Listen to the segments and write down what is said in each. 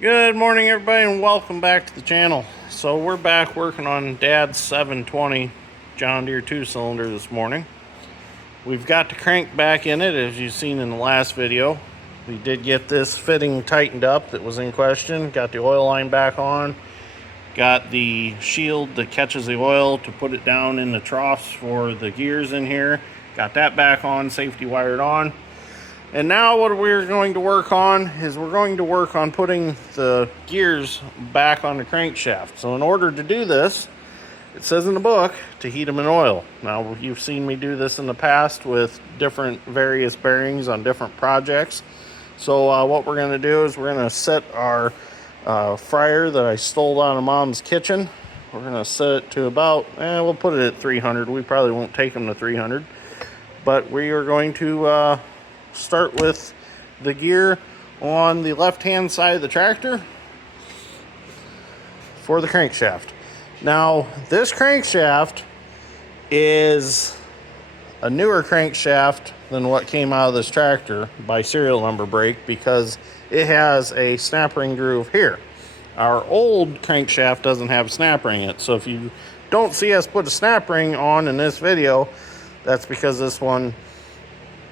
Good morning, everybody, and welcome back to the channel. So we're back working on Dad's 720 John Deere 2-cylinder this morning. We've got the crank back in it, as you've seen in the last video. We did get this fitting tightened up that was in question. Got the oil line back on. Got the shield that catches the oil to put it down in the troughs for the gears in here. Got that back on, safety wired on. And now what we're going to work on is we're going to work on putting the gears back on the crankshaft. So in order to do this, it says in the book to heat them in oil. Now you've seen me do this in the past with different various bearings on different projects. So what we're going to do is we're going to set our fryer that I stole out of Mom's kitchen. We're going to set it to about, we'll put it at 300. We probably won't take them to 300. But we are going to start with the gear on the left hand side of the tractor for the crankshaft. Now this crankshaft is a newer crankshaft than what came out of this tractor by serial number break because it has a snap ring groove here. Our old crankshaft doesn't have a snap ring in it, so if you don't see us put a snap ring on in this video, that's because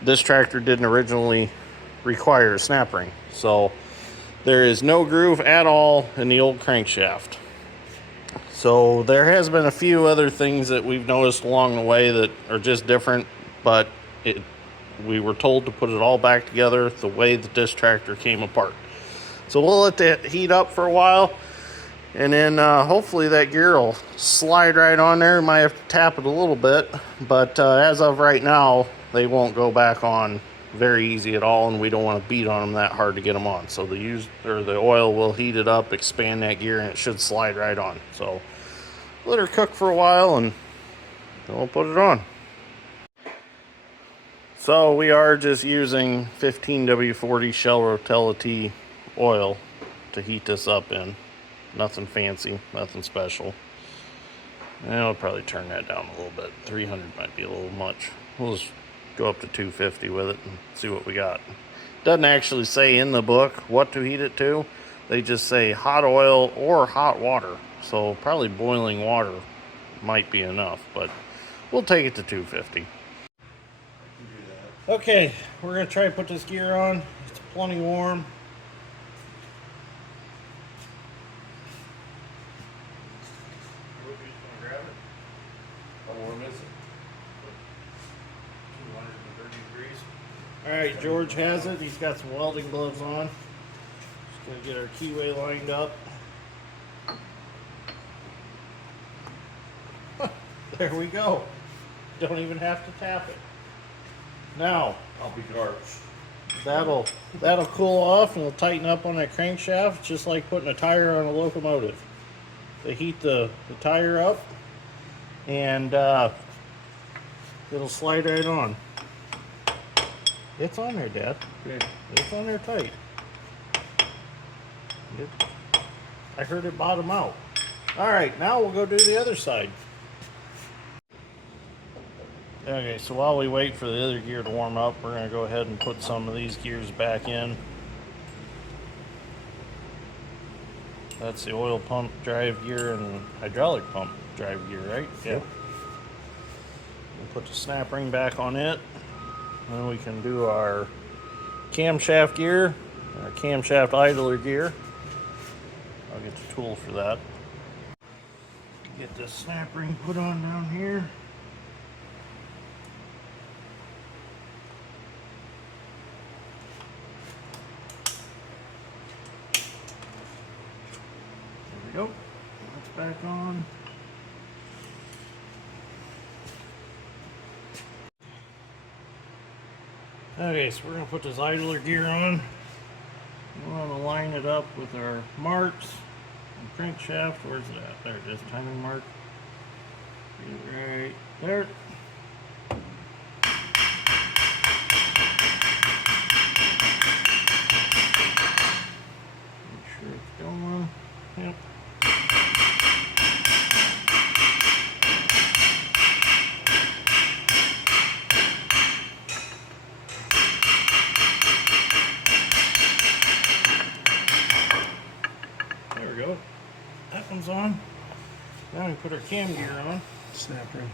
this tractor didn't originally require a snap ring. So there is no groove at all in the old crankshaft. So there has been a few other things that we've noticed along the way that are just different, but we were told to put it all back together the way that this tractor came apart. So we'll let that heat up for a while, and then hopefully that gear will slide right on there. Might have to tap it a little bit, but as of right now, they won't go back on very easy at all, and we don't want to beat on them that hard to get them on. So the oil will heat it up, expand that gear, and it should slide right on. So let her cook for a while, and then we'll put it on. So we are just using 15W40 Shell Rotelity oil to heat this up in. Nothing fancy, nothing special. And I'll probably turn that down a little bit. 300 might be a little much. We'll just go up to 250 with it and see what we got. Doesn't actually say in the book what to heat it to. They just say hot oil or hot water. So probably boiling water might be enough, but we'll take it to 250. Okay, we're gonna try to put this gear on. It's plenty warm. Alright, George has it. He's got some welding gloves on. Just going to get our keyway lined up. There we go. Don't even have to tap it. Now, I'll be garbage. That'll cool off and we'll tighten up on that crankshaft, just like putting a tire on a locomotive. They heat the tire up and it'll slide right on. It's on there, Dad. Okay. It's on there tight. I heard it bottom out. Alright, now we'll go do the other side. Okay, so while we wait for the other gear to warm up, we're going to go ahead and put some of these gears back in. That's the oil pump drive gear and hydraulic pump drive gear, right? Yep. We'll put the snap ring back on it. Then we can do our camshaft gear, our camshaft idler gear. I'll get the tool for that. Get this snap ring put on down here. There we go. That's back on. Okay, so we're going to put this idler gear on. We want to line it up with our marks and crankshaft. Where's it at? There it is, timing mark. Right there. Make sure it's going. Yep. comes on. Now we put our cam gear on. Snap ring.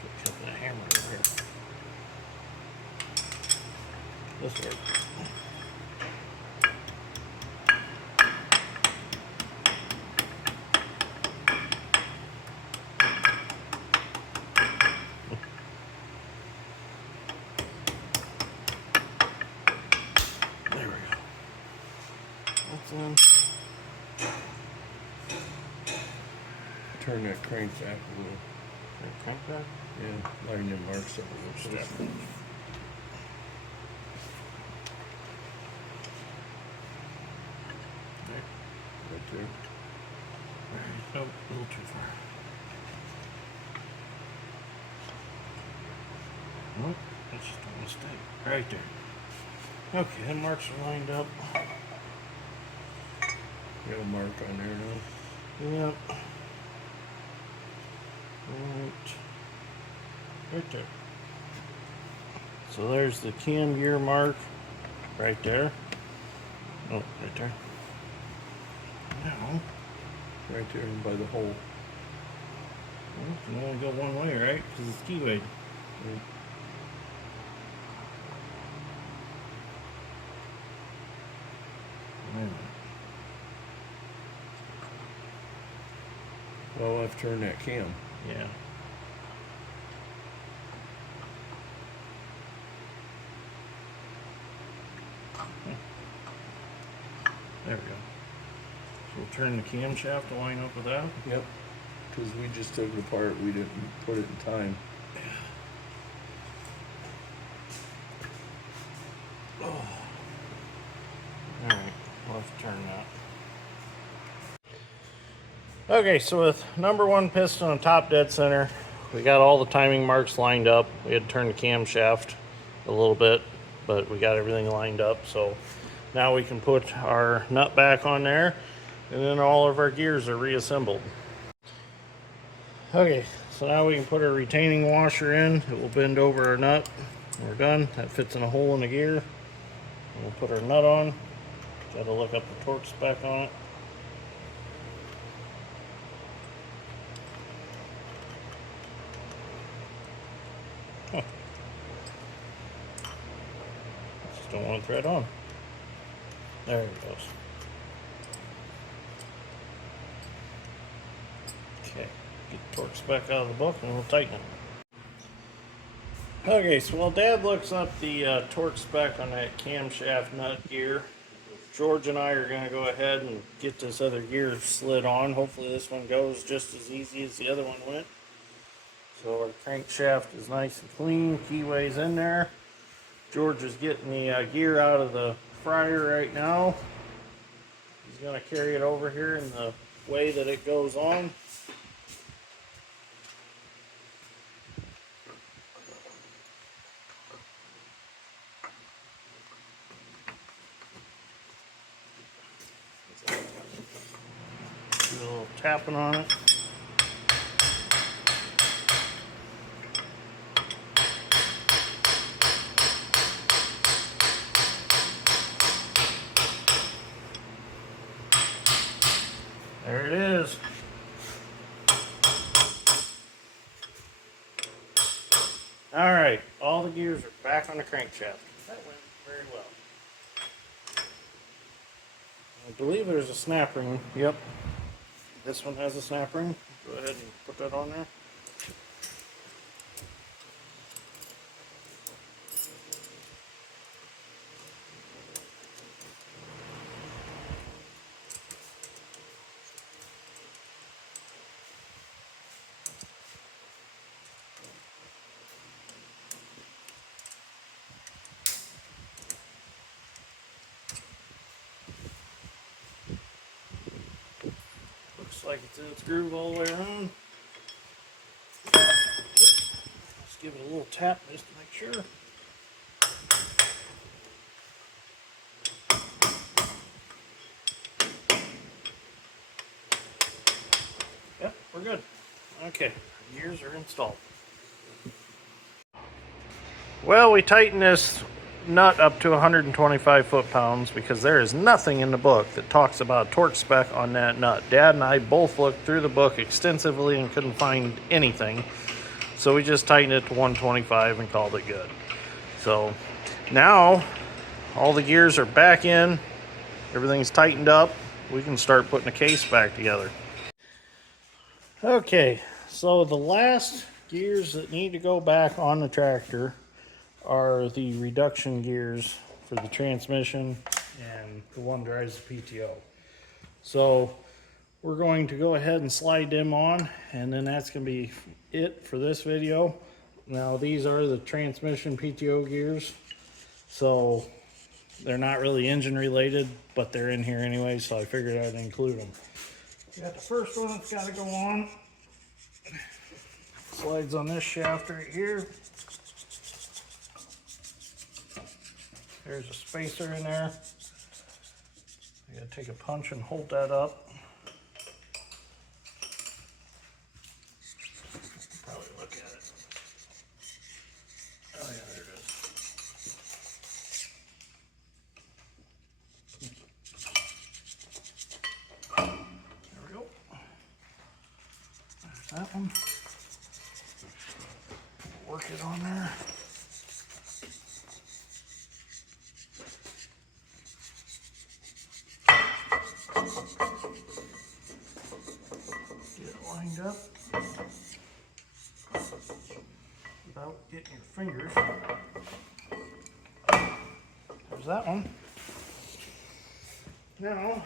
Should cut that hammer over here. This way. There we go. That's in. Turn that crank back a little. Crank back? Yeah, line them marks up a little closer. Right there. Nope, a little too far. Nope, that's just a mistake. Right there. Okay, the marks are lined up. Got a mark on there now. Yep. Right there. So there's the cam gear mark right there. Oh, right there. Now, Right there by the hole. well, it can only go one way, right? Because it's keyway. Right. Well, I've turned that cam. Yeah. There we go. So we'll turn the camshaft to line up with that. Yep. Because we just took it apart. We didn't put it in time. Alright, we'll have to turn that. Okay, so with number one piston on top dead center, we got all the timing marks lined up. We had to turn the camshaft a little bit, but we got everything lined up. So now we can put our nut back on there, and then all of our gears are reassembled. Okay, so now we can put our retaining washer in. It will bend over our nut. We're done. That fits in a hole in the gear. And we'll put our nut on. Got to look up the torque spec on it. Just don't want to thread on. There it goes. Okay, get the torque spec out of the book and we'll tighten it. Okay, so while Dad looks up the torque spec on that camshaft nut gear, George and I are going to go ahead and get this other gear slid on. Hopefully this one goes just as easy as the other one went. So our crankshaft is nice and clean, keyway's in there. George is getting the gear out of the fryer right now. He's going to carry it over here in the way that it goes on. Do a little tapping on it. There it is. All right, all the gears are back on the crankshaft. That went very well. I believe there's a snap ring. Yep. This one has a snap ring. Go ahead and put that on there. Looks like it's in its groove all the way around. Let's give it a little tap just to make sure. good. Okay, gears are installed. Well, we tightened this nut up to 125 foot-pounds because there is nothing in the book that talks about torque spec on that nut. Dad and I both looked through the book extensively and couldn't find anything. So we just tightened it to 125 and called it good. So now all the gears are back in, everything's tightened up. We can start putting the case back together. Okay, so the last gears that need to go back on the tractor are the reduction gears for the transmission, and the one drives the PTO. So we're going to go ahead and slide them on, and then that's going to be it for this video. Now these are the transmission PTO gears, so they're not really engine related, but they're in here anyway, so I figured I'd include them. We got the first one that's got to go on. Slides on this shaft right here. There's a spacer in there. You gotta take a punch and hold that up. Probably look at it. Oh yeah, there it is. There we go. There's that one. Work it on there. Get it lined up without getting your fingers. There's that one. Now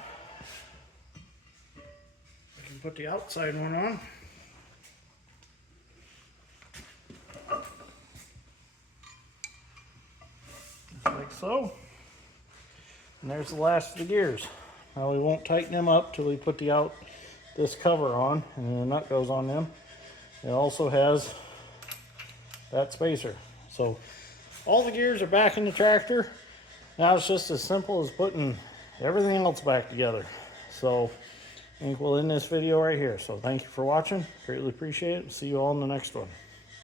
I can put the outside one on. Like so. And there's the last of the gears. Now we won't tighten them up till we put this cover on, and the nut goes on them. It also has that spacer. So all the gears are back in the tractor. Now it's just as simple as putting everything else back together. So I think we'll end this video right here. So thank you for watching. Greatly appreciate it. See you all in the next one.